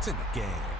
It's in the game.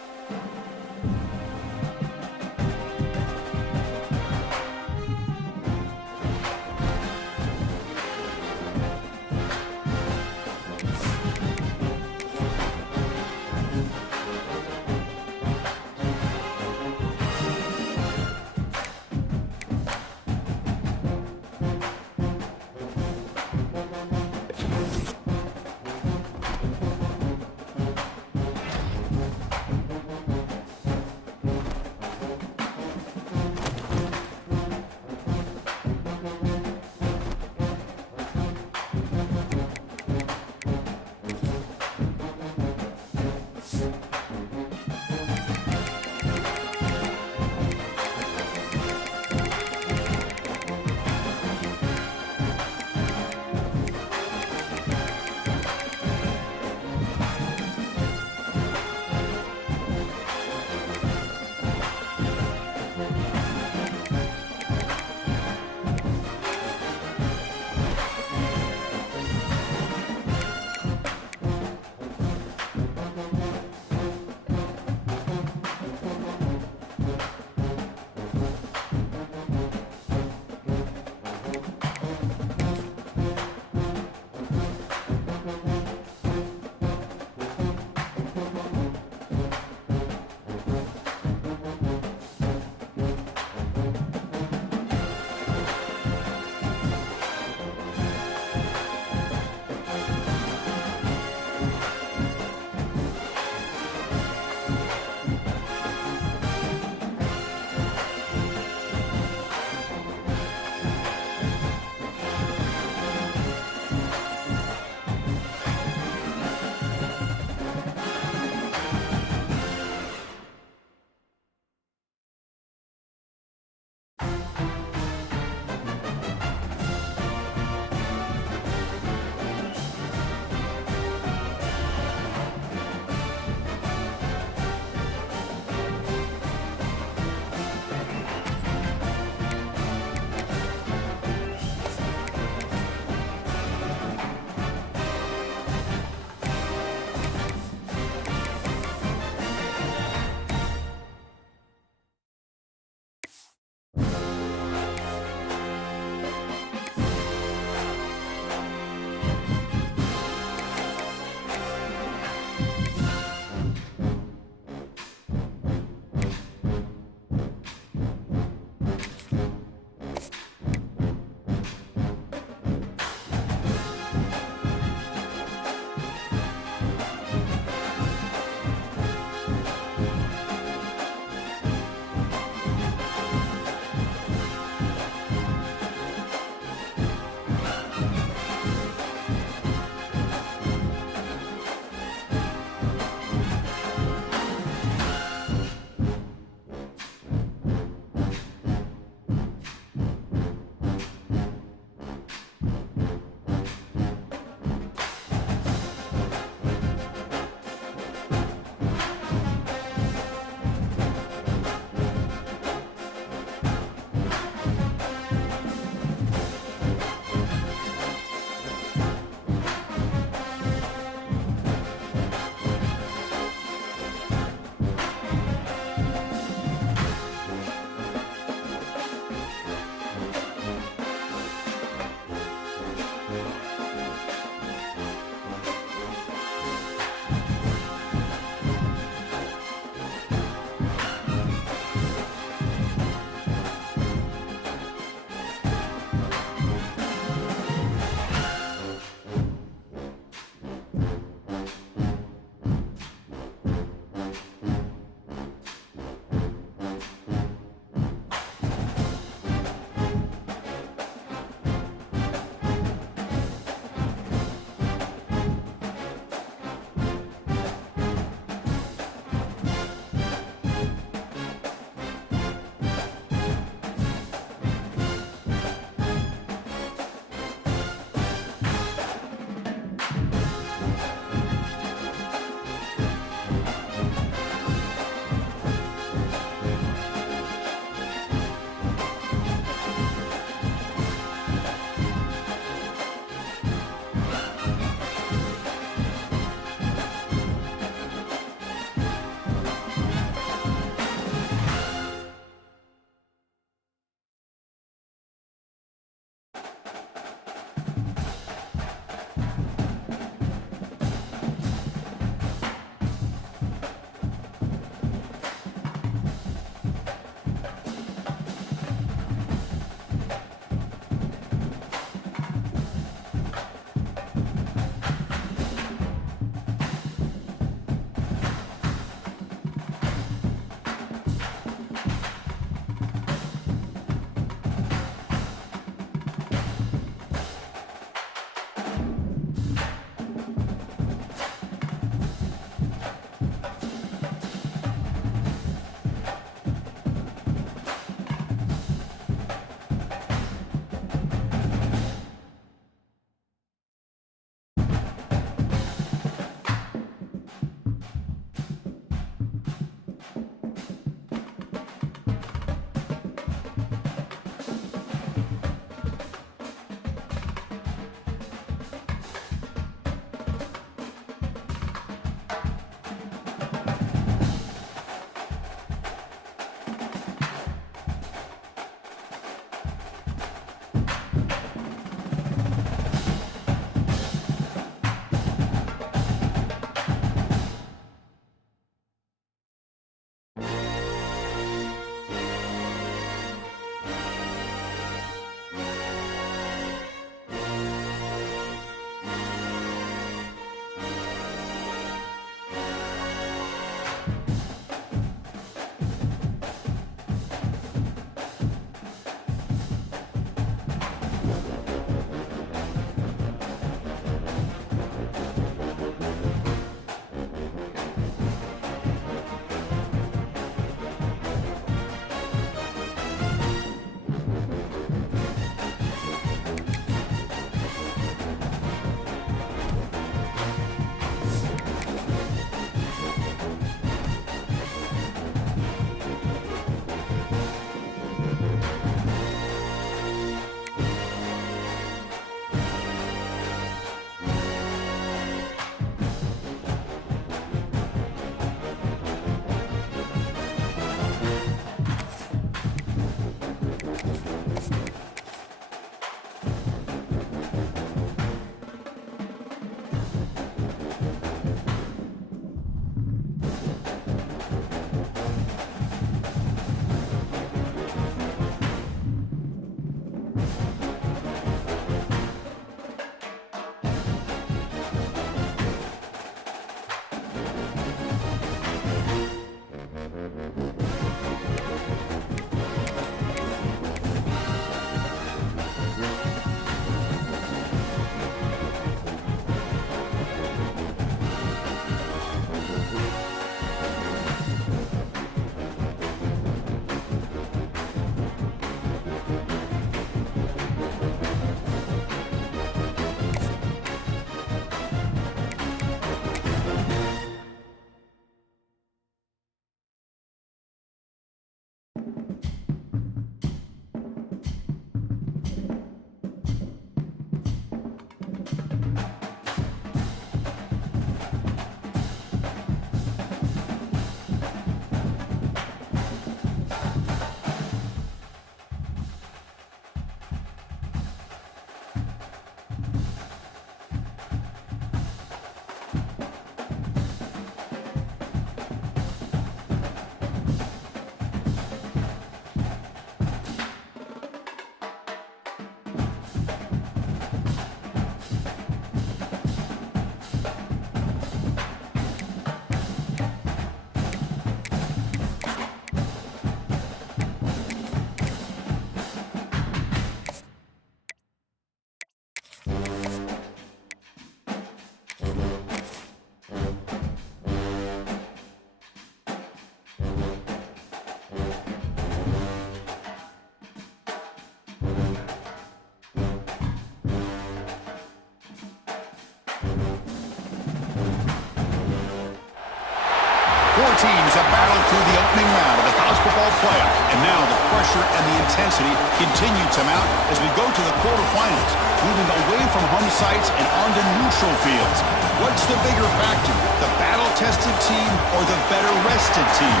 teams have battled through the opening round of the college football playoff, and now the pressure and the intensity continue to mount as we go to the quarterfinals, moving away from home sites and onto neutral fields. What's the bigger factor, the battle-tested team or the better-rested team?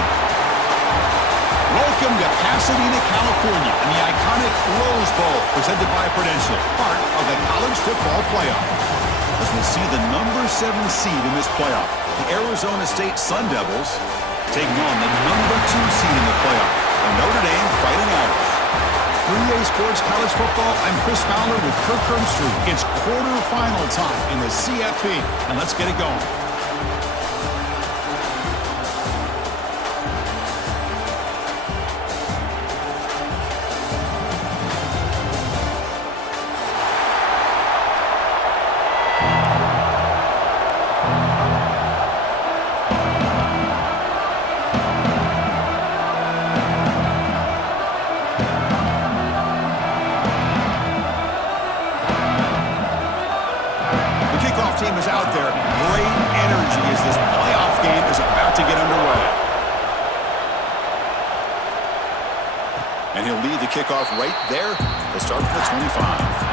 Welcome to Pasadena, California, and the iconic Rose Bowl, presented by Prudential, part of the college football playoff. As we see the number 7 seed in this playoff, the Arizona State Sun Devils taking on the number 2 seed in the playoff, the Notre Dame Fighting Irish. 3A Sports College Football, I'm Chris Fowler with Kirk Herbstreit. It's quarterfinal time in the CFP, and let's get it going. Team is out there. Great energy as this playoff game is about to get underway. And he'll lead the kickoff right there to start from the 25.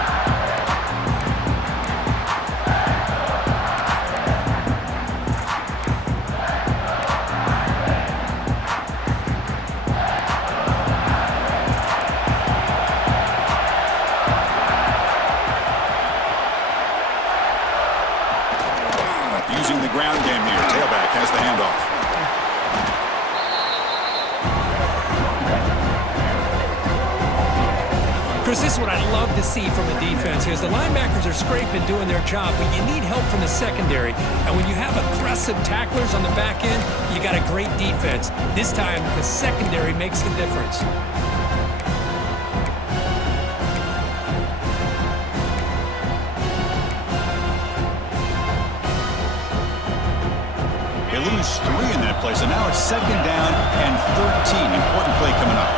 Using the ground game here. Tailback has the handoff. Chris, this is what I love to see from a defense here. The linebackers are scraping, doing their job, but you need help from the secondary. And when you have aggressive tacklers on the back end, you got a great defense. This time, the secondary makes the difference. They lose 3 in that play, so now it's 2nd down and 13. Important play coming up.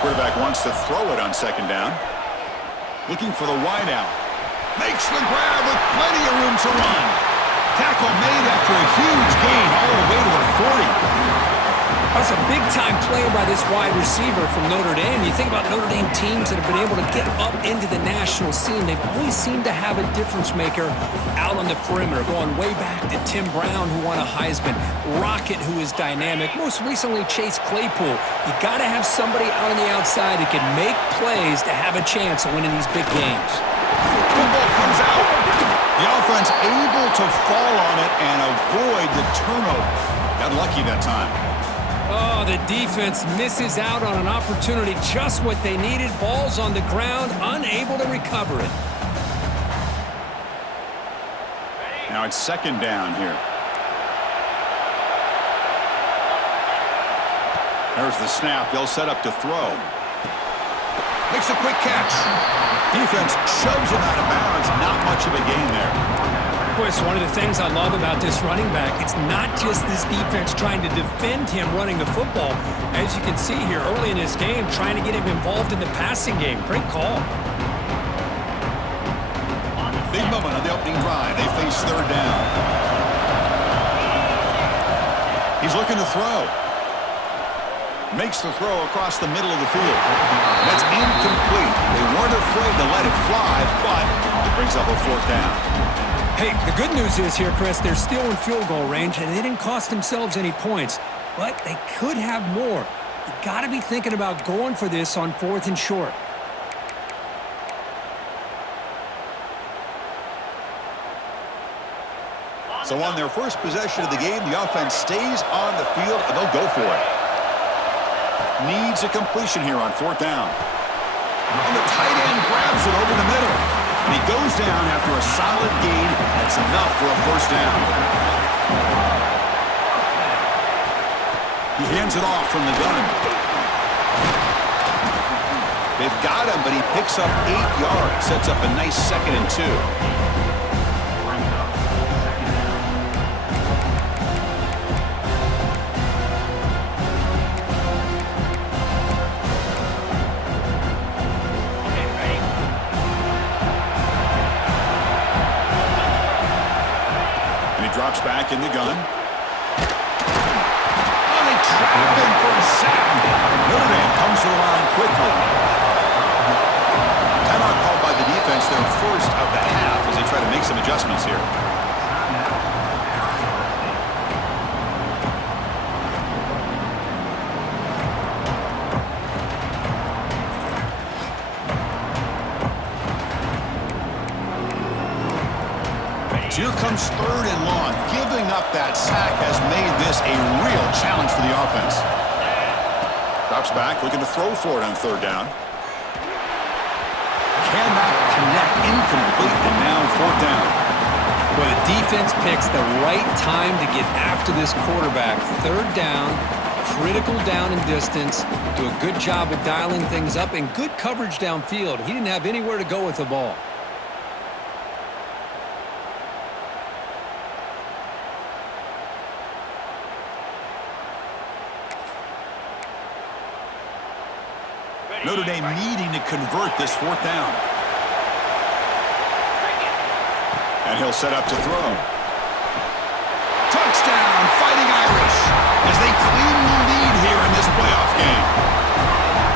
Quarterback wants to throw it on 2nd down. Looking for the wide out. Makes the grab with plenty of room to run. Tackle made after a huge gain all the way to the 40. That's a big-time play by this wide receiver from Notre Dame. You think about Notre Dame teams that have been able to get up into the national scene. They've always seemed to have a difference maker out on the perimeter, going way back to Tim Brown, who won a Heisman, Rocket, who is dynamic, most recently Chase Claypool. You got to have somebody out on the outside that can make plays to have a chance of winning these big games. Football comes out. The offense able to fall on it and avoid the turnover. Got lucky that time. Oh, the defense misses out on an opportunity, just what they needed. Ball's on the ground, unable to recover it. Now it's 2nd down here. There's the snap. They'll set up to throw. Makes a quick catch. Defense shoves him out of bounds. Not much of a gain there. Boy, it's one of the things I love about this running back. It's not just this defense trying to defend him running the football. As you can see here early in this game, trying to get him involved in the passing game. Great call. Big moment on the opening drive. They face 3rd down. He's looking to throw. Makes the throw across the middle of the field. That's incomplete. They weren't afraid to let it fly, but it brings up a 4th down. Hey, the good news is here, Chris, they're still in field goal range, and they didn't cost themselves any points, but they could have more. You got to be thinking about going for this on 4th and short. So on their first possession of the game, the offense stays on the field, and they'll go for it. Needs a completion here on 4th down. And the tight end grabs it over the middle. And he goes down after a solid gain. That's enough for a 1st down. He hands it off from the gun. They've got him, but he picks up 8 yards. Sets up a nice 2nd and 2. Drops back in the gun. trapping for a sack. Notre Dame comes to the line quickly. Timeout called by the defense, their first of the half, as they try to make some adjustments here. So here comes third and long. Giving up that sack has made this a real challenge for the offense. Drops back, looking to throw for it on third down. Cannot connect, incomplete, and now fourth down. Well, the defense picks the right time to get after this quarterback. Third down, critical down and distance. Do a good job of dialing things up and good coverage downfield. He didn't have anywhere to go with the ball. Notre Dame needing to convert this fourth down. And he'll set up to throw. Touchdown, Fighting Irish, as they claim the lead here in this playoff game.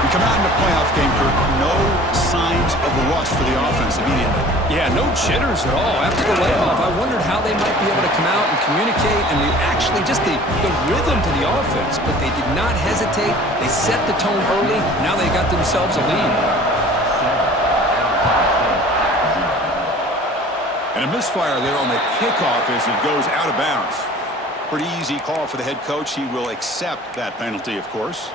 We come out in the playoff game, Kirk, no signs of rust for the offense immediately. Yeah, no jitters at all. After the layoff, I wondered how they might be able to come out and communicate and actually just the rhythm to the offense. But they did not hesitate. They set the tone early. Now they got themselves a lead. And a misfire there on the kickoff as it goes out of bounds. Pretty easy call for the head coach. He will accept that penalty, of course.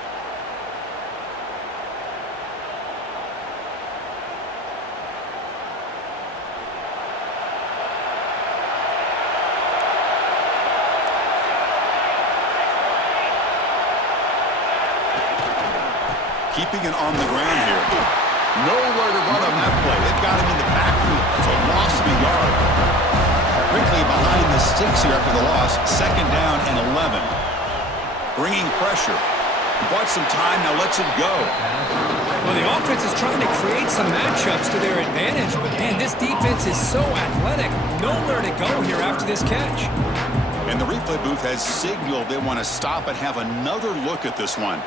Keeping it on the ground here. Nowhere to run on that play. They've got him in the backfield. It's a loss of a yard. Quickly behind the sticks here after the loss. Second down and 11. Bringing pressure. Bought some time, now lets it go. Well, the offense is trying to create some matchups to their advantage, but man, this defense is so athletic. Nowhere to go here after this catch. And the replay booth has signaled they want to stop and have another look at this one.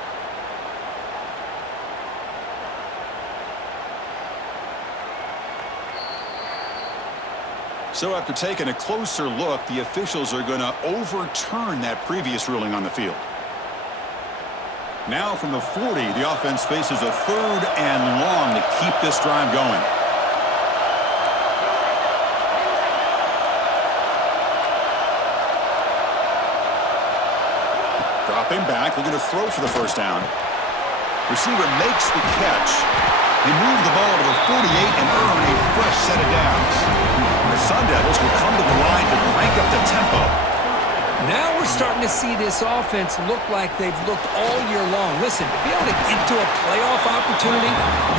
So after taking a closer look, the officials are going to overturn that previous ruling on the field. Now from the 40, the offense faces a third and long to keep this drive going. Dropping back, looking to throw for the first down. Receiver makes the catch. They move the ball to the 48 and earn a fresh set of downs. The Sun Devils will come to the line to crank up the tempo. Now we're starting to see this offense look like they've looked all year long. Listen, to be able to get to a playoff opportunity,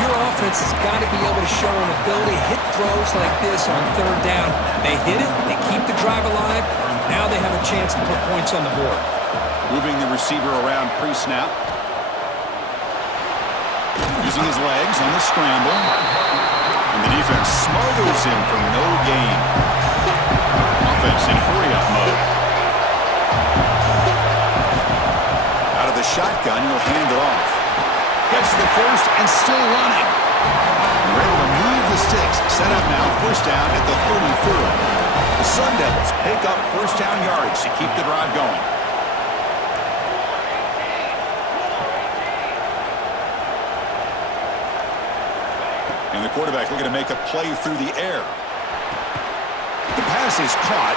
your offense has got to be able to show an ability to hit throws like this on third down. They hit it, they keep the drive alive. Now they have a chance to put points on the board. Moving the receiver around pre-snap. Using his legs on the scramble. And the defense smothers him for no gain. Offense in hurry-up mode. Out of the shotgun, he'll hand it off. Gets the first and still running. We're able to move the sticks. Set up now, first down at the 34. The Sun Devils pick up first down yardage to keep the drive going. And the quarterback looking to make a play through the air. The pass is caught.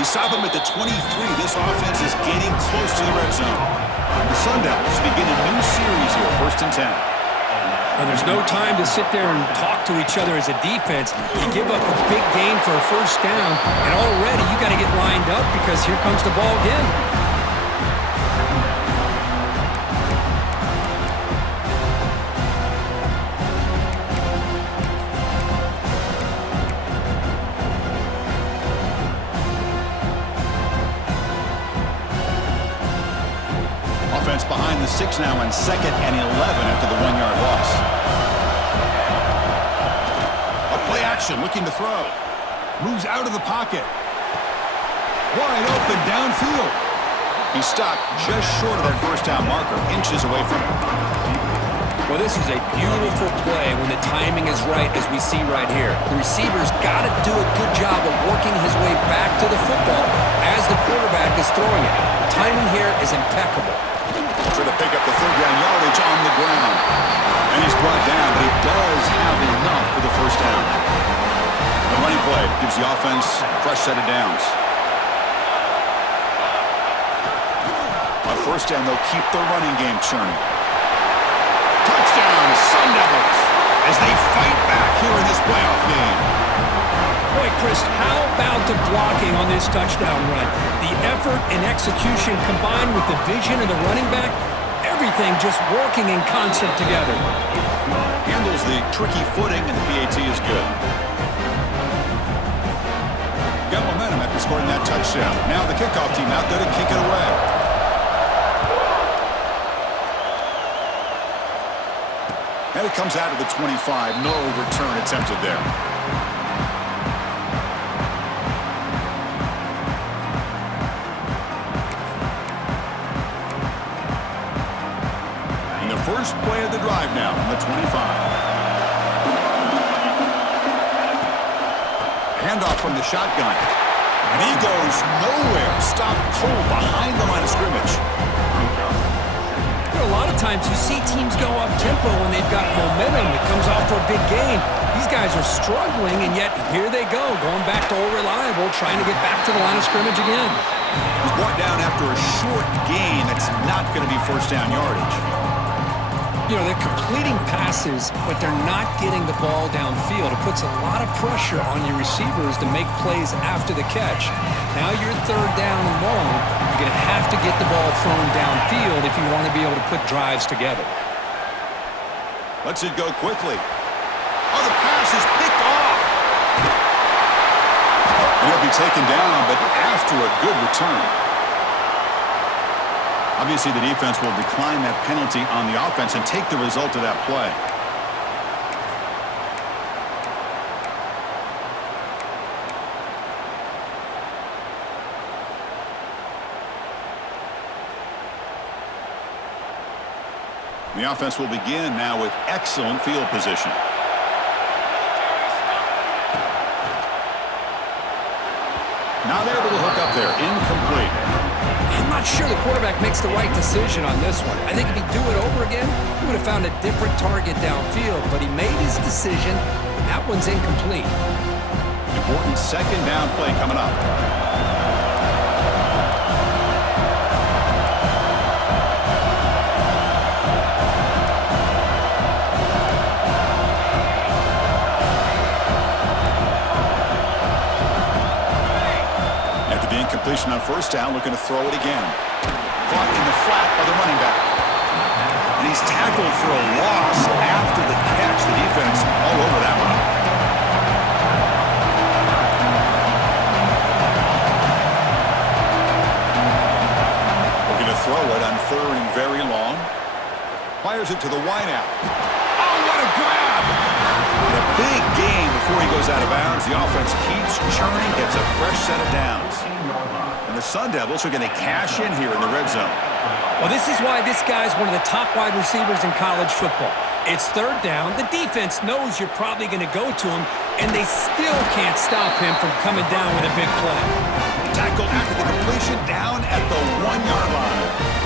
They stop him at the 23. This offense is getting close to the red zone. The Sun Devils begin a new series here, first and 10. Well, there's no time to sit there and talk to each other as a defense. You give up a big gain for a first down, and already you got to get lined up because here comes the ball again. Offense behind the 6 now on second and 11 after the 1-yard loss. A play action looking to throw. Moves out of the pocket. Wide open downfield. He stopped just short of that first down marker, inches away from it. Well, this is a beautiful play when the timing is right, as we see right here. The receiver's got to do a good job of working his way back to the football as the quarterback is throwing it. The timing here is impeccable. Trying to pick up the third down yardage on the ground. And he's brought down, but he does have enough for the first down. The running play gives the offense a fresh set of downs. On first down, they'll keep the running game churning. Touchdown, Sun Devils, as they fight back here in this playoff game. Boy, Chris, how about the blocking on this touchdown run? The effort and execution combined with the vision of the running back, everything just working in concert together. Handles the tricky footing, and the PAT is good. Got momentum after scoring that touchdown. Now the kickoff team out there to kick it away. And it comes out of the 25. No return attempted there. And the first play of the drive now from the 25. Handoff from the shotgun. And he goes nowhere. Stopped cold behind the line of scrimmage. A lot of times you see teams go up-tempo when they've got momentum. It comes off for a big gain. These guys are struggling, and yet here they go, going back to old reliable, trying to get back to the line of scrimmage again. He's brought down after a short gain. That's not going to be first down yardage. You know, they're completing passes, but they're not getting the ball downfield. It puts a lot of pressure on your receivers to make plays after the catch. Now you're third down and long. You're going to have to get the ball thrown downfield if you want to be able to put drives together. Lets it go quickly. Oh, the pass is picked off. And he'll be taken down, but after a good return. Obviously, the defense will decline that penalty on the offense and take the result of that play. The offense will begin now with excellent field position. Not able to hook up there. Incomplete. I'm not sure the quarterback makes the right decision on this one. I think if he'd do it over again, he would have found a different target downfield, but he made his decision, and that one's incomplete. Important second down play coming up. Completion on first down, looking to throw it again. Caught in the flat by the running back. And he's tackled for a loss after the catch. The defense all over that one. Looking to throw it on third and very long. Fires it to the wideout. Oh, what a grab! And a big gain before he goes out of bounds. The offense keeps churning, gets a fresh set of downs. And the Sun Devils are going to cash in here in the red zone. Well, this is why this guy's one of the top wide receivers in college football. It's third down. The defense knows you're probably going to go to him, and they still can't stop him from coming down with a big play. Tackled after the completion down at the 1-yard line.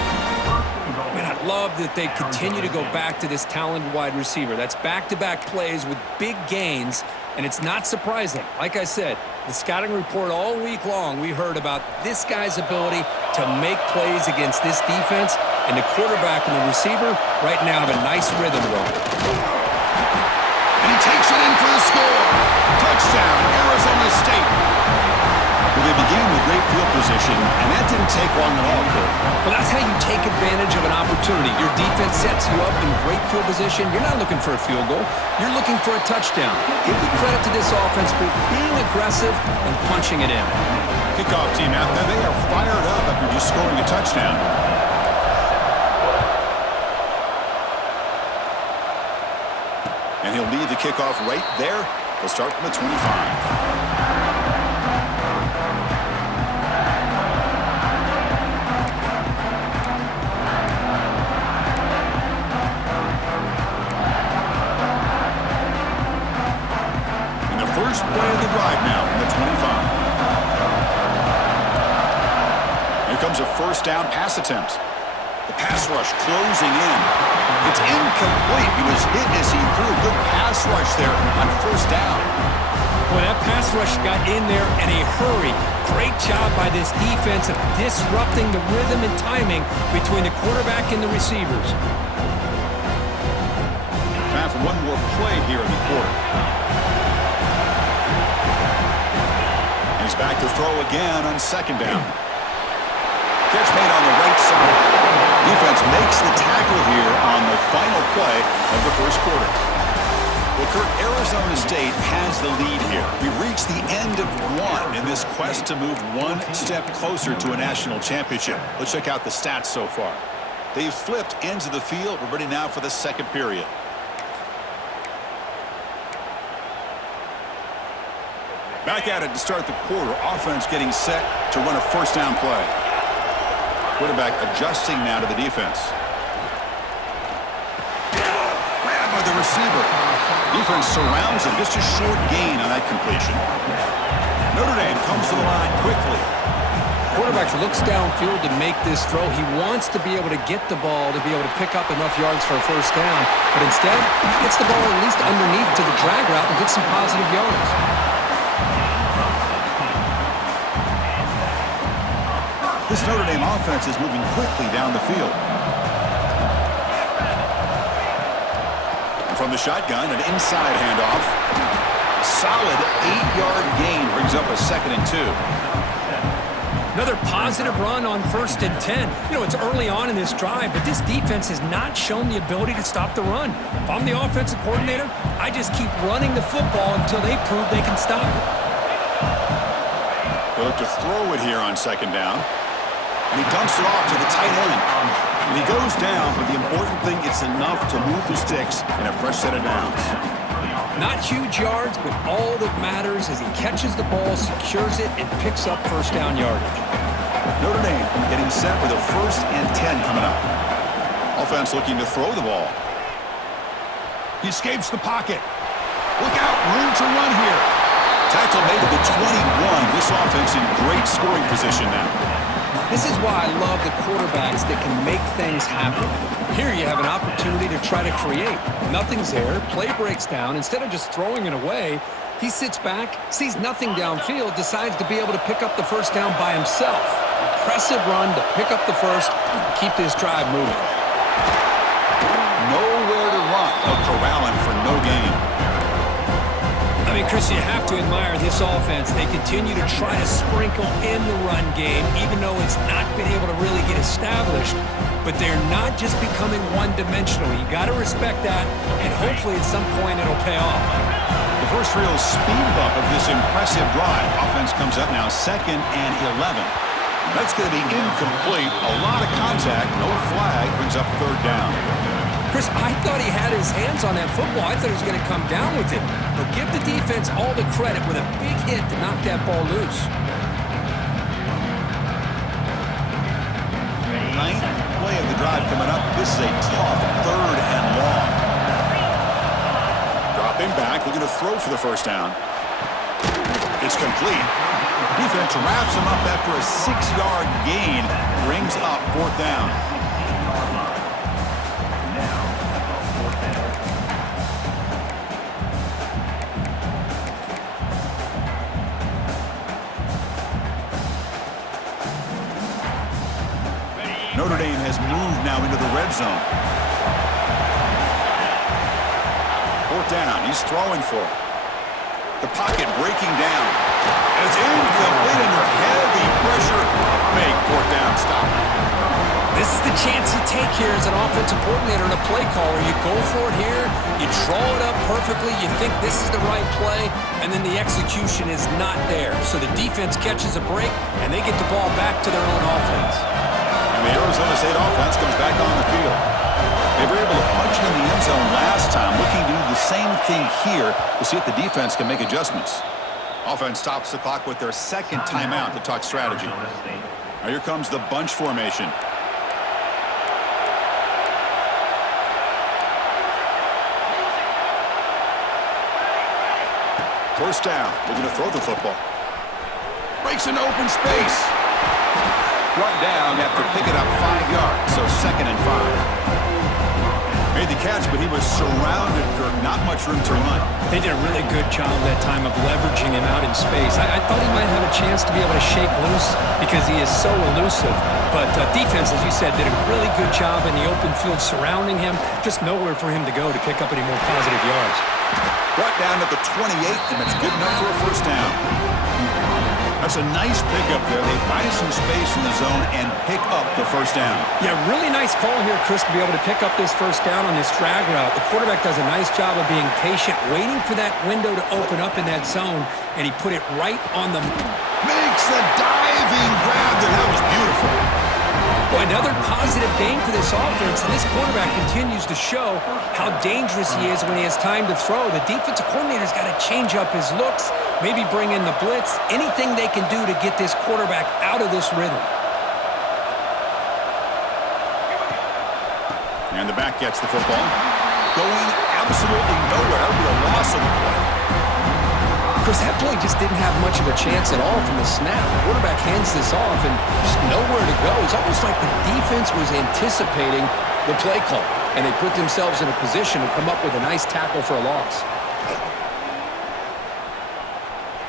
Man, I love that they continue to go back to this talented wide receiver. That's back-to-back plays with big gains, and it's not surprising. Like I said, the scouting report all week long, we heard about this guy's ability to make plays against this defense, and the quarterback and the receiver right now have a nice rhythm going. And he takes it in for the score. Touchdown, Arizona State. Well, they began with great field position, and that didn't take long at all, Kurt. Well, that's how you take advantage of an opportunity. Your defense sets you up in great field position. You're not looking for a field goal. You're looking for a touchdown. Give the credit to this offense for being aggressive and punching it in. Kickoff team out there, they are fired up after just scoring a touchdown. And he'll lead the kickoff right there. They'll start from the 25. First play of the drive now from the 25. Here comes a first down pass attempt. The pass rush closing in. It's incomplete. He was hit as he threw. Good pass rush there on first down. Boy, that pass rush got in there in a hurry. Great job by this defense of disrupting the rhythm and timing between the quarterback and the receivers. Time for one more play here in the quarter. He's back to throw again on second down. Catch made on the right side. Defense makes the tackle here on the final play of the first quarter. Well, Kirk, Arizona State has the lead here. We've reached the end of one in this quest to move one step closer to a national championship. Let's check out the stats so far. They've flipped ends of the field. We're ready now for the second period. Back at it to start the quarter. Offense getting set to run a first down play. Quarterback adjusting now to the defense. Grabbed by the receiver. Defense surrounds him. Just a short gain on that completion. Notre Dame comes to the line quickly. Quarterback looks downfield to make this throw. He wants to be able to get the ball to be able to pick up enough yards for a first down. But instead, he gets the ball at least underneath to the drag route and gets some positive yards. This Notre Dame offense is moving quickly down the field. And from the shotgun, an inside handoff. A solid 8-yard gain brings up a 2nd and 2. Another positive run on 1st and 10. You know, it's early on in this drive, but this defense has not shown the ability to stop the run. If I'm the offensive coordinator, I just keep running the football until they prove they can stop it. They'll look to throw it here on 2nd down. And he dumps it off to the tight end. And he goes down, but the important thing, it's enough to move the sticks in a fresh set of downs. Not huge yards, but all that matters is he catches the ball, secures it, and picks up first down yardage. Notre Dame getting set with a 1st and 10 coming up. Offense looking to throw the ball. He escapes the pocket. Look out, room to run here. Tackle made to the 21. This offense in great scoring position now. This is why I love the quarterbacks that can make things happen. Here you have an opportunity to try to create. Nothing's there, play breaks down. Instead of just throwing it away, he sits back, sees nothing downfield, decides to be able to pick up the first down by himself. Impressive run to pick up the first, keep this drive moving. Nowhere to run. They'll corral him for no gain. I mean, Chris, you have to admire this offense. They continue to try to sprinkle in the run game, even though it's not been able to really get established. But they're not just becoming one-dimensional. You got to respect that, and hopefully at some point it'll pay off. The first real speed bump of this impressive drive. Offense comes up now 2nd and 11. That's going to be incomplete. A lot of contact, no flag, brings up 3rd down. Chris, I thought he had his hands on that football. I thought he was going to come down with it. But give the defense all the credit with a big hit to knock that ball loose. 9th play of the drive coming up. This is a tough 3rd and long. Dropping back, looking to throw for the first down. It's complete. Defense wraps him up after a 6-yard gain. Brings up 4th down. Notre Dame has moved now into the red zone. 4th down. He's throwing for it. The pocket breaking down. And it's incomplete under heavy pressure. Make 4th down stop. This is the chance you take here as an offensive coordinator and a play caller. You go for it here. You draw it up perfectly. You think this is the right play, and then the execution is not there. So the defense catches a break, and they get the ball back to their own offense. The Arizona State offense comes back on the field. They were able to punch it in the end zone last time, looking to do the same thing here to see if the defense can make adjustments. Offense stops the clock with their 2nd timeout to talk strategy. Now here comes the bunch formation. First down. Looking to throw the football. Breaks into open space. Brought down after picking up 5 yards, so 2nd and 5. Made the catch, but he was surrounded, Kirk. Not much room to run. They did a really good job that time of leveraging him out in space. I thought he might have a chance to be able to shake loose because he is so elusive. But defense, as you said, did a really good job in the open field surrounding him. Just nowhere for him to go to pick up any more positive yards. Brought down at the 28, and that's good enough for a first down. That's a nice pickup there. They find some space in the zone and pick up the first down. Yeah, really nice call here, Chris, to be able to pick up this first down on this drag route. The quarterback does a nice job of being patient, waiting for that window to open up in that zone, and he put it right on the... Makes the diving grab there. That was beautiful. Boy, another positive game for this offense, and this quarterback continues to show how dangerous he is when he has time to throw. The defensive coordinator's got to change up his looks, maybe bring in the blitz, anything they can do to get this quarterback out of this rhythm. And the back gets the football. Going absolutely nowhere with a loss of the play. Chris, that play just didn't have much of a chance at all from the snap. The quarterback hands this off and just nowhere to go. It's almost like the defense was anticipating the play call, and they put themselves in a position to come up with a nice tackle for a loss.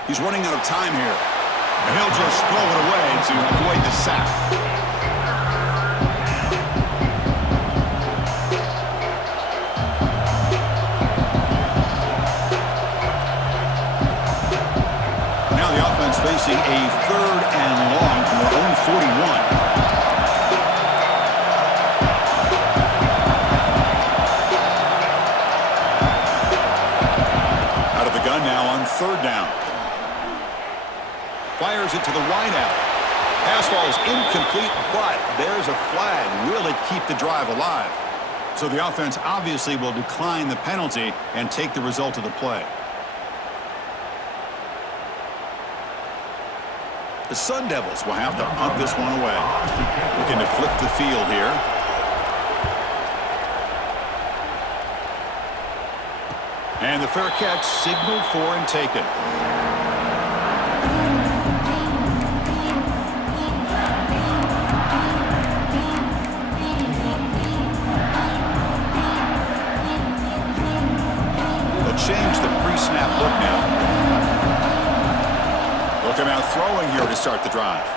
He's running out of time here. And he'll just throw it away to avoid the sack. Now the offense facing a 3rd and long from their own 41. Out of the gun now on 3rd down. Fires it to the wideout. Pass ball is incomplete, but there's a flag. Will it keep the drive alive? So the offense obviously will decline the penalty and take the result of the play. The Sun Devils will have to punt this one away. Looking to flip the field here. And the fair catch signaled for and taken. They'll change the pre-snap look now. Looking out throwing here to start the drive.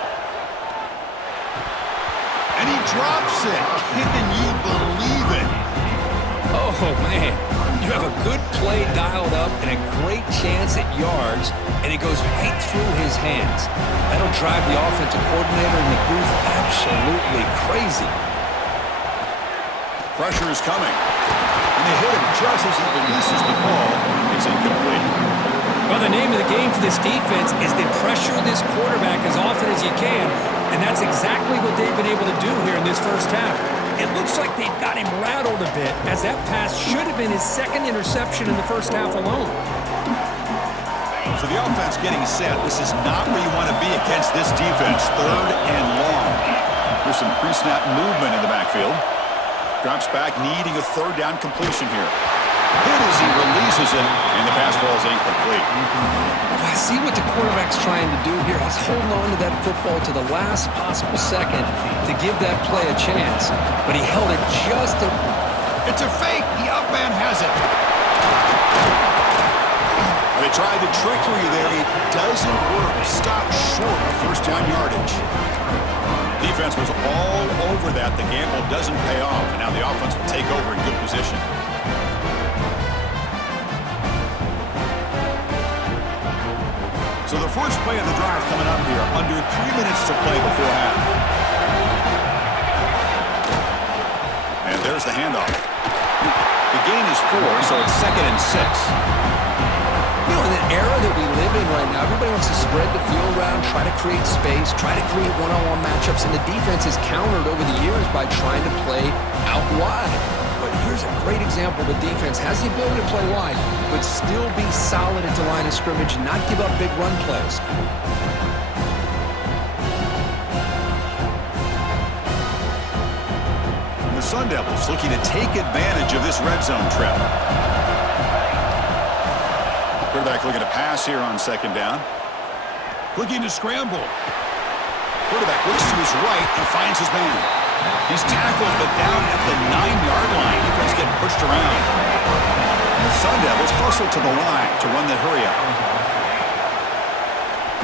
And he drops it. Can you believe it? Oh, man. You have a good play dialed up and a great chance at yards, and it goes right through his hands. That'll drive the offensive coordinator in the booth absolutely crazy. Pressure is coming. And they hit him just as he releases the ball. It's incomplete. Well, the name of the game for this defense is to pressure this quarterback as often as you can, and that's exactly what they've been able to do here in this first half. It looks like they've got him rattled a bit, as that pass should have been his 2nd interception in the first half alone. So the offense getting set. This is not where you want to be against this defense. 3rd and long. There's some pre-snap movement in the backfield. Drops back, needing a 3rd down completion here. Hit as he releases it, and the pass ball is incomplete. I see what the quarterback's trying to do here. He's holding on to that football to the last possible second to give that play a chance, but he held it just a... It's a fake. The up man has it. They tried the trickery there. It doesn't work. Stopped short of first down yardage. Defense was all over that. The gamble doesn't pay off, and now the offense will take over in good position. So the first play of the drive coming up here, under 3 minutes to play before half. And there's the handoff. The gain is 4, so it's 2nd and 6. You know, in the era that we live in right now, everybody wants to spread the field around, try to create space, try to create one-on-one matchups, and the defense has countered over the years by trying to play out wide. But here's a great example. The defense has the ability to play wide, but still be solid at the line of scrimmage and not give up big run plays. And the Sun Devils looking to take advantage of this red zone trap. Quarterback looking to pass here on second down. Looking to scramble. Quarterback looks to his right and finds his man. He's tackled, but down at the 9-yard line. Defense getting pushed around. The Sun Devils hustle to the line to run the hurry-up.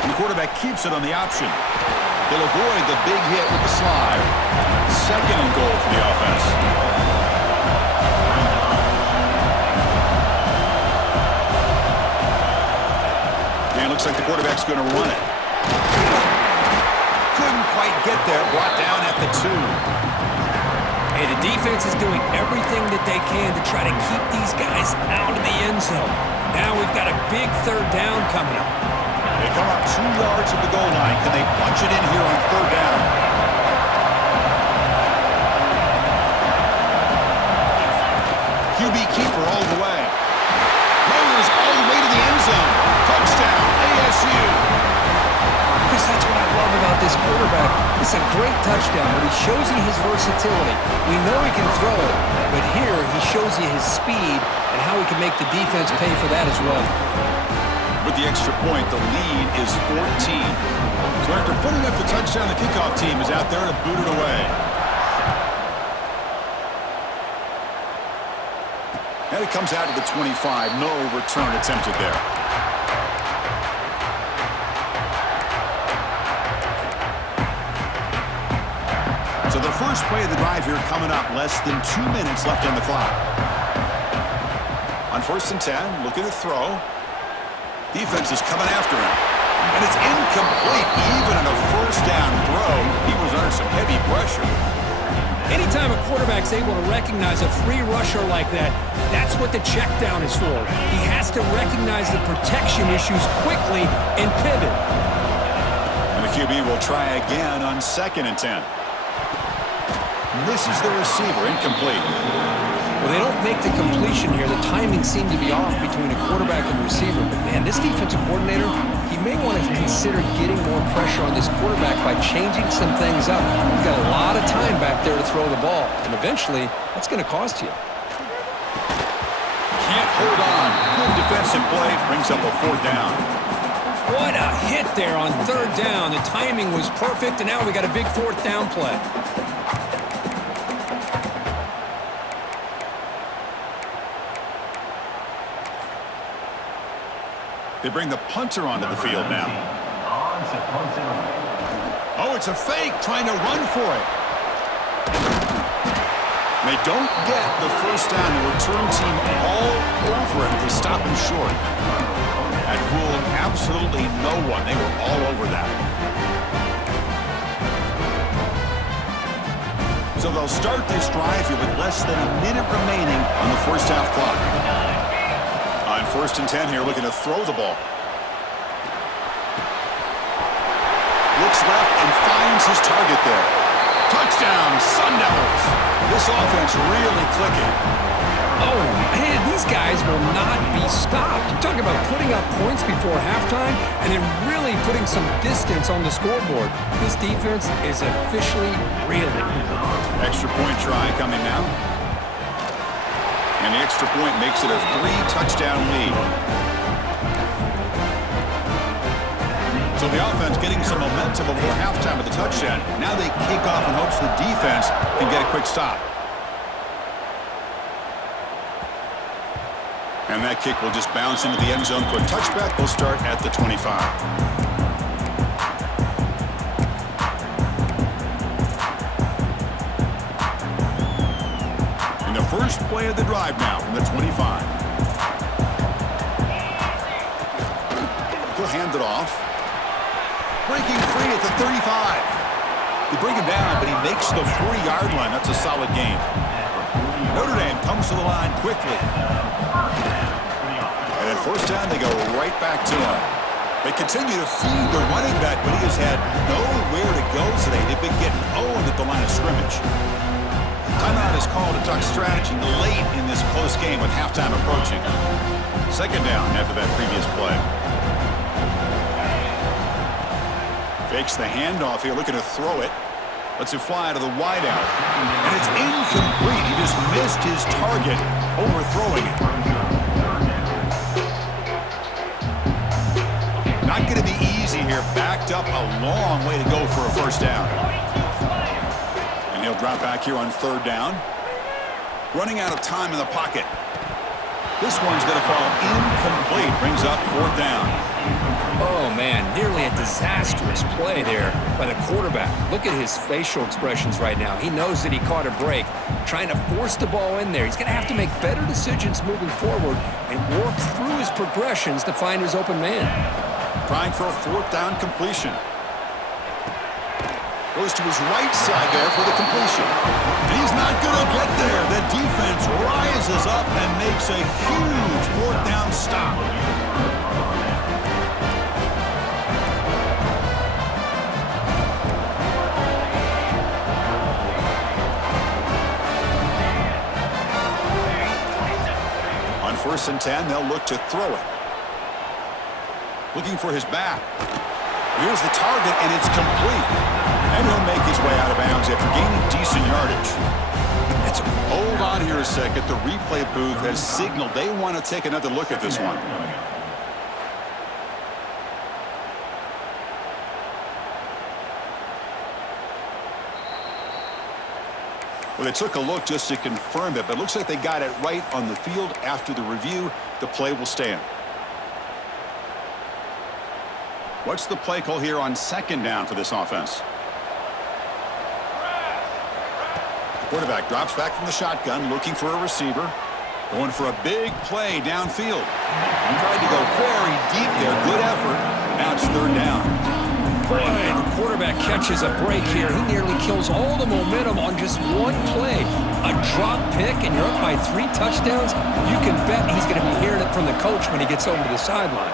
And the quarterback keeps it on the option. He'll avoid the big hit with the slide. Second and goal for the offense. And it looks like the quarterback's going to run it. Couldn't quite get there. Brought down at the 2. Hey, the defense is doing everything that they can to try to keep these guys out of the end zone. Now we've got a big third down coming up. They come up 2 yards at the goal line. Can they punch it in here on third down? QB keeper all the way. Rose all the way to the end zone. Touchdown, ASU. Chris, that's what I love about this quarterback. It's a great touchdown, but he shows you his versatility. We know he can throw it, but here he shows you his speed and how he can make the defense pay for that as well. With the extra point, the lead is 14. So after putting up the touchdown, the kickoff team is out there to boot it away. And it comes out to the 25. No return attempted there. So the first play of the drive here coming up. Less than 2 minutes left on the clock. On 1st and 10, looking to throw. Defense is coming after him. And it's incomplete. Even on a first down throw, he was under some heavy pressure. Anytime a quarterback's able to recognize a free rusher like that, that's what the check down is for. He has to recognize the protection issues quickly and pivot. And the QB will try again on 2nd and 10. Misses the receiver, incomplete. Well, they don't make the completion here. The timing seemed to be off between a quarterback and receiver. But, man, this defensive coordinator, he may want to consider getting more pressure on this quarterback by changing some things up. He's got a lot of time back there to throw the ball, and eventually that's going to cost you. Can't hold on. Good defensive play. Brings up a 4th down. What a hit there on 3rd down. The timing was perfect, and now we got a big 4th down play. They bring the punter onto the field now. Oh, it's a fake, trying to run for it. They don't get the first down. The return team all over it. They stop him short. That fooled absolutely no one. They were all over that. So they'll start this drive here with less than a minute remaining on the first half clock. On 1st and 10 here, looking to throw the ball. Looks left and finds his target there. Touchdown, Sun Devils. This offense really clicking. Oh, man, these guys will not be stopped. You're talking about putting up points before halftime and then really putting some distance on the scoreboard. This defense is officially reeling. Extra point try coming now. And the extra point makes it a 3-touchdown lead. So the offense getting some momentum before halftime with the touchdown. Now they kick off in hopes the defense can get a quick stop. And that kick will just bounce into the end zone for a touchback. We'll start at the 25. First play of the drive now from the 25. He'll hand it off. Breaking free at the 35. They bring him down, but he makes the 4-yard line. That's a solid game. Notre Dame comes to the line quickly. And at first down, they go right back to him. They continue to feed the running back, but he has had nowhere to go today. They've been getting owned at the line of scrimmage. Timeout is called to talk strategy late in this close game with halftime approaching. 2nd down after that previous play. Fakes the handoff here, looking to throw it. Lets it fly to the wideout. And it's incomplete. He just missed his target, overthrowing it. here, backed up a long way to go for a first down. And he'll drop back here on third down. Running out of time in the pocket. This one's going to fall incomplete. Brings up fourth down. Oh, man, nearly a disastrous play there by the quarterback. Look at his facial expressions right now. He knows that he caught a break, trying to force the ball in there. He's going to have to make better decisions moving forward and work through his progressions to find his open man. Trying for a fourth down completion. Goes to his right side there for the completion. And he's not going to get there. The defense rises up and makes a huge fourth down stop. On 1st and 10, they'll look to throw it. Looking for his back. Here's the target, and it's complete. And he'll make his way out of bounds after gaining decent yardage. Hold on here a second. The replay booth has signaled they want to take another look at this one. Well, they took a look just to confirm it, but it looks like they got it right on the field. After the review, the play will stand. What's the play call here on second down for this offense? Quarterback drops back from the shotgun, looking for a receiver. Going for a big play downfield. Tried to go very deep there. Good effort. Now it's third down. Boy, the quarterback catches a break here. He nearly kills all the momentum on just one play. A drop pick, and you're up by 3 touchdowns. You can bet he's going to be hearing it from the coach when he gets over to the sideline.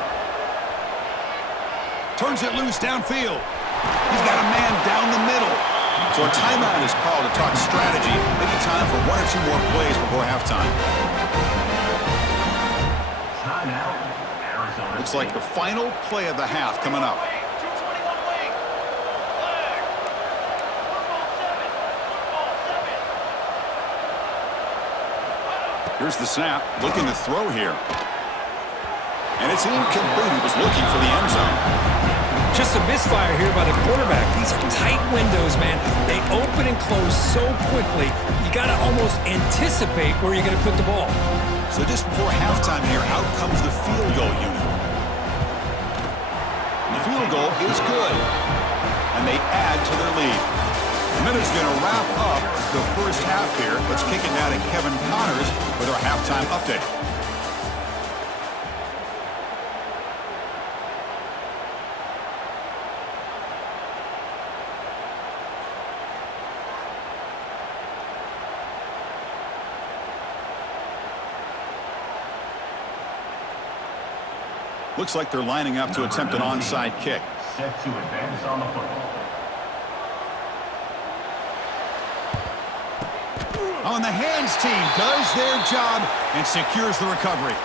Turns it loose downfield. He's got a man down the middle. So a timeout is called to talk strategy. Maybe time for 1 or 2 more plays before halftime. Looks like the final play of the half coming up. Here's the snap. Looking to throw here. And it's incomplete. He was looking for the end zone. Just a misfire here by the quarterback. These are tight windows, man. They open and close so quickly. You got to almost anticipate where you're going to put the ball. So just before halftime here, out comes the field goal unit. And the field goal is good. And they add to their lead. And then it's going to wrap up the first half here. Let's kick it now to Kevin Connors with our halftime update. Looks like they're lining up to attempt an onside kick. Set to advance on the football. Oh, and the hands team does their job and secures the recovery.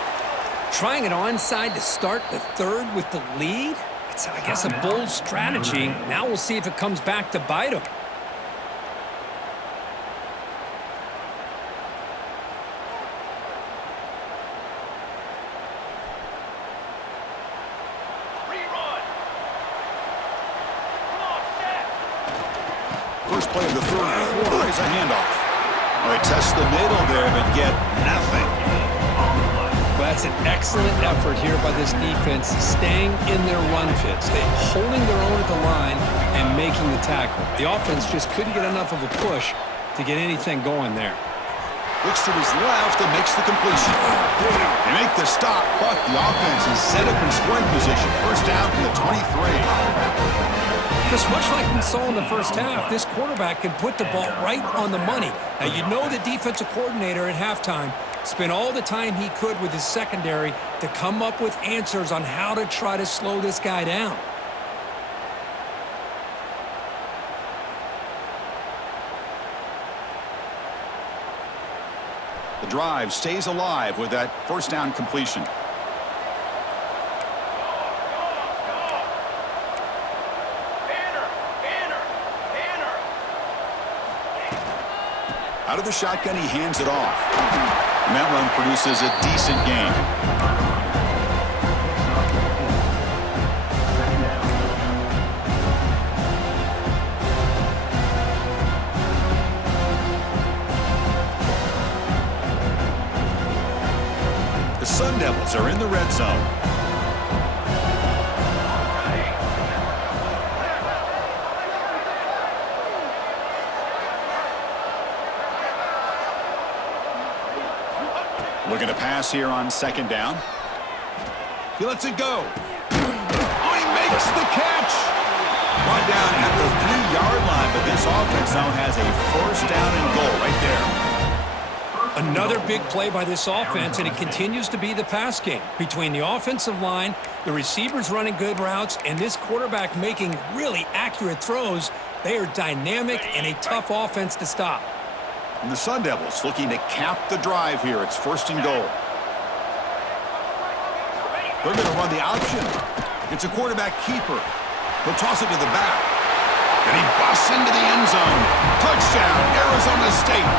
Trying an onside to start the third with the lead? It's, I guess, a bold strategy. Now we'll see if it comes back to bite them. First play of the third quarter is a handoff. Well, they test the middle there, but get nothing. Well, that's an excellent effort here by this defense, staying in their run fits. They're holding their own at the line and making the tackle. The offense just couldn't get enough of a push to get anything going there. Looks to his left and makes the completion. They make the stop, but the offense is set up in scoring position. First down from the 23. Just much like we saw in the first half, this quarterback can put the ball right on the money. Now, you know the defensive coordinator at halftime spent all the time he could with his secondary to come up with answers on how to try to slow this guy down. The drive stays alive with that first down completion. Out of the shotgun, he hands it off. And that run produces a decent gain. Eagles are in the red zone. Looking to pass here on second down. He lets it go. Oh, he makes the catch. Brought down at the 3-yard line, but this offense now has a first down and goal right there. Another big play by this offense, and it continues to be the pass game. Between the offensive line, the receivers running good routes, and this quarterback making really accurate throws, they are dynamic and a tough offense to stop. And the Sun Devils looking to cap the drive here. It's first and goal. They're going to run the option. It's a quarterback keeper. He'll toss it to the back. And he busts into the end zone. Touchdown, Arizona State.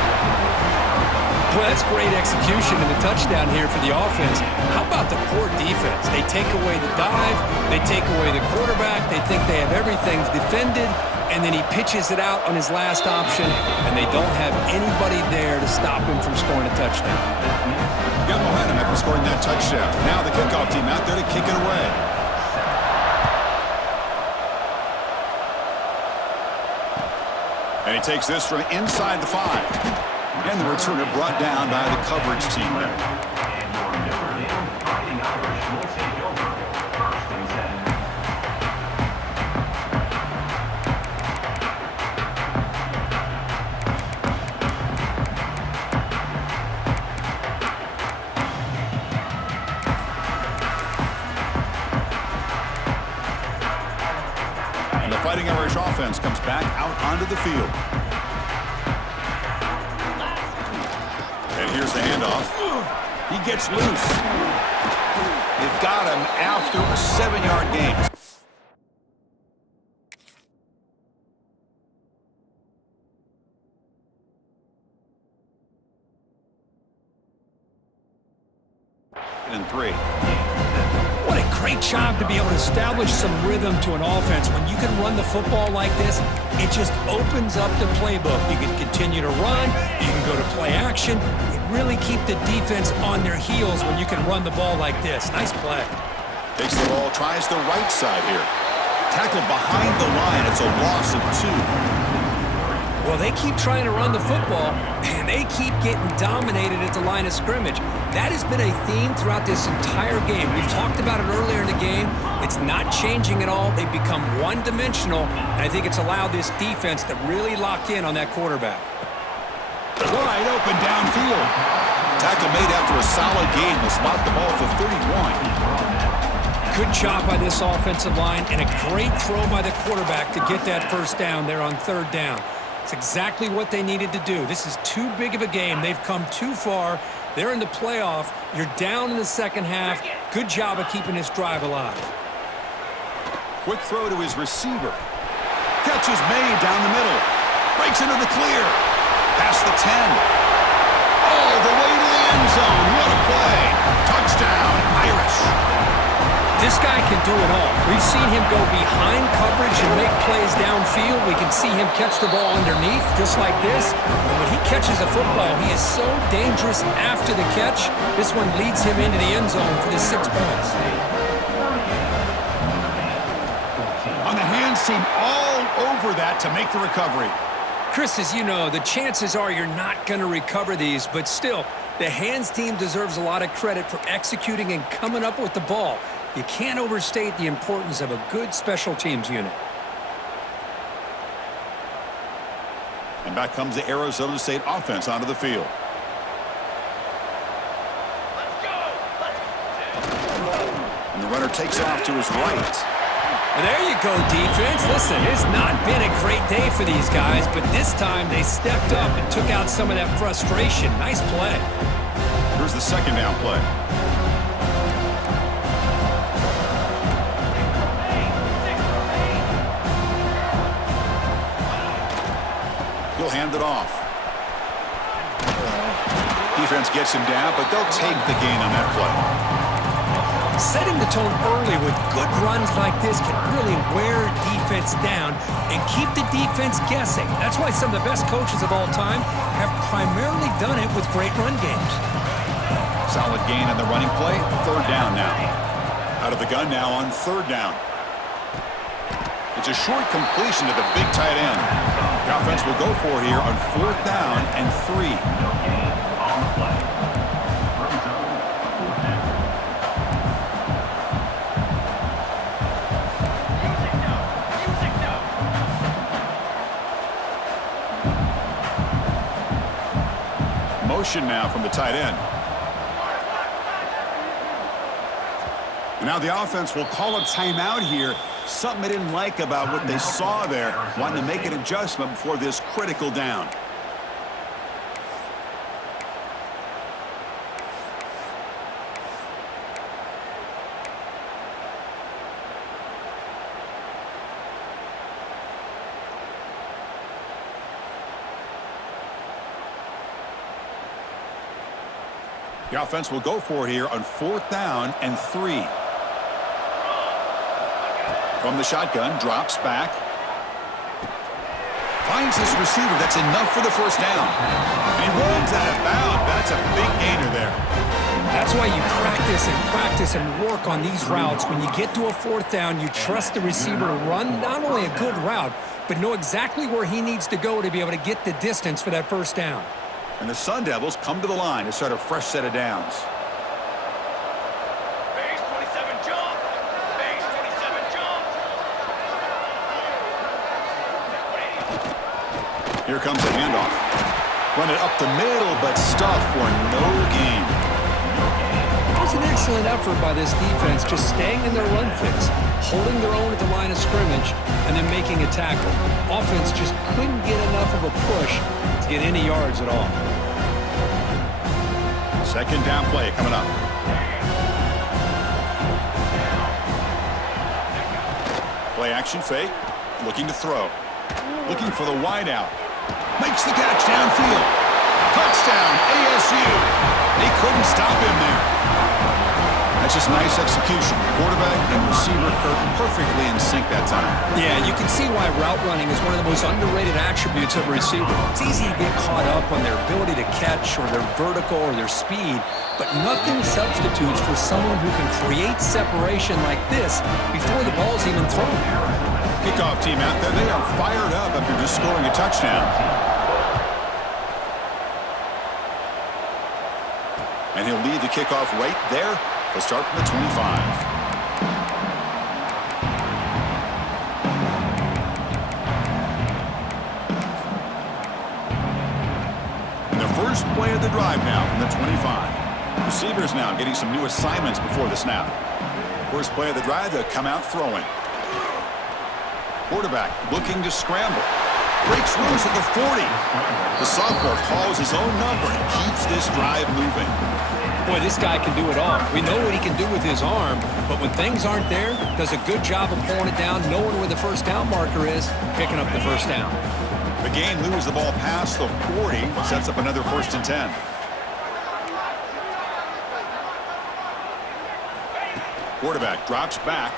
Well, that's great execution in the touchdown here for the offense. How about the poor defense? They take away the dive. They take away the quarterback. They think they have everything defended. And then he pitches it out on his last option, and they don't have anybody there to stop him from scoring a touchdown. Got momentum after scoring that touchdown. Now the kickoff team out there to kick it away. And he takes this from inside the 5. And the returner brought down by the coverage team there. Fighting Irish offense comes back out onto the field. And here's the handoff. He gets loose. They've got him after a 7-yard gain. And 3. What a great job to be able to establish some rhythm to an offense. When you can run the football like this, it just opens up the playbook. You can continue to run. You can go to play action. You really keep the defense on their heels when you can run the ball like this. Nice play. Takes the ball, tries the right side here. Tackled behind the line. It's a loss of 2. Well, they keep trying to run the football, and they keep getting dominated at the line of scrimmage. That has been a theme throughout this entire game. We've talked about it earlier in the game. It's not changing at all. They've become one-dimensional, and I think it's allowed this defense to really lock in on that quarterback. Wide open downfield. Tackle made after a solid game. Will spot the ball for 31. Good job by this offensive line, and a great throw by the quarterback to get that first down there on third down. It's exactly what they needed to do. This is too big of a game. They've come too far. They're in the playoff. You're down in the second half. Good job of keeping this drive alive. Quick throw to his receiver. Catch is made down the middle. Breaks into the clear. Past the 10. All the way to the end zone. What a play. Touchdown, Irish. This guy can do it all. We've seen him go behind coverage and make plays downfield. We can see him catch the ball underneath, just like this. And when he catches a football, he is so dangerous after the catch. This one leads him into the end zone for the 6 points. On the hands team, all over that to make the recovery. Chris, as you know, the chances are you're not going to recover these, but still, the hands team deserves a lot of credit for executing and coming up with the ball. You can't overstate the importance of a good special teams unit. And back comes the Arizona State offense onto the field. And the runner takes off to his right. Well, there you go, defense. Listen, it's not been a great day for these guys, but this time they stepped up and took out some of that frustration. Nice play. Here's the second down play. He'll hand it off. Defense gets him down, but they'll take the gain on that play. Setting the tone early with good runs like this can really wear defense down and keep the defense guessing. That's why some of the best coaches of all time have primarily done it with great run games. Solid gain on the running play. Third down now. Out of the gun now on third down. It's a short completion to the big tight end. The offense will go for here on fourth down and 3. No gain on the play. Brings up fourth down. Motion now from the tight end. And now the offense will call a timeout here. Something they didn't like about what they saw there. Wanting to make an adjustment before this critical down. The offense will go for it here on fourth down and 3. From the shotgun, drops back. Finds his receiver. That's enough for the first down. And he runs out of bounds. That's a big gainer there. That's why you practice and work on these routes. When you get to a fourth down, you trust the receiver to run not only a good route, but know exactly where he needs to go to be able to get the distance for that first down. And the Sun Devils come to the line to start a fresh set of downs. Base 27 jump. Base 27 jump. Here comes the handoff. Run it up the middle, but stuff for no gain. It was an excellent effort by this defense, just staying in their run fits, holding their own at the line of scrimmage, and then making a tackle. Offense just couldn't get enough of a push to get any yards at all. Second down play coming up. Play action fake. Looking to throw. Looking for the wide out. Makes the catch downfield. Touchdown, ASU. They couldn't stop him there. That's just nice execution. Quarterback and receiver perfectly in sync that time. Yeah, you can see why route running is one of the most underrated attributes of a receiver. It's easy to get caught up on their ability to catch or their vertical or their speed, but nothing substitutes for someone who can create separation like this before the ball's even thrown. Kickoff team out there, they are fired up after just scoring a touchdown. And he'll lead the kickoff right there. They'll start from the 25. And the first play of the drive now from the 25. Receivers now getting some new assignments before the snap. First play of the drive, they'll come out throwing. Quarterback looking to scramble. Breaks loose at the 40. The sophomore calls his own number and keeps this drive moving. Boy, this guy can do it all. We know what he can do with his arm, but when things aren't there, does a good job of pulling it down, knowing where the first down marker is, picking up the first down. The game moves the ball past the 40, sets up another 1st and 10. Quarterback drops back,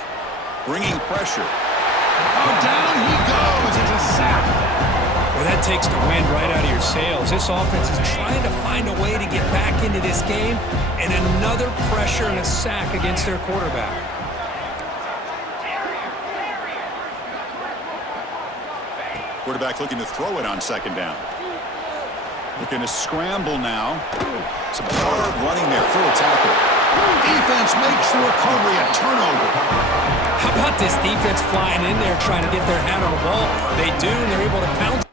bringing pressure. Oh, down he goes. It's a sack. Well, that takes the wind right out of your sails. This offense is trying to find a way to get back into this game, and another pressure and a sack against their quarterback. Quarterback looking to throw it on second down. Looking to scramble now. Some hard running there through a tackle. Defense makes the recovery a turnover. How about this defense flying in there trying to get their hand on the ball? They do, and they're able to pounce.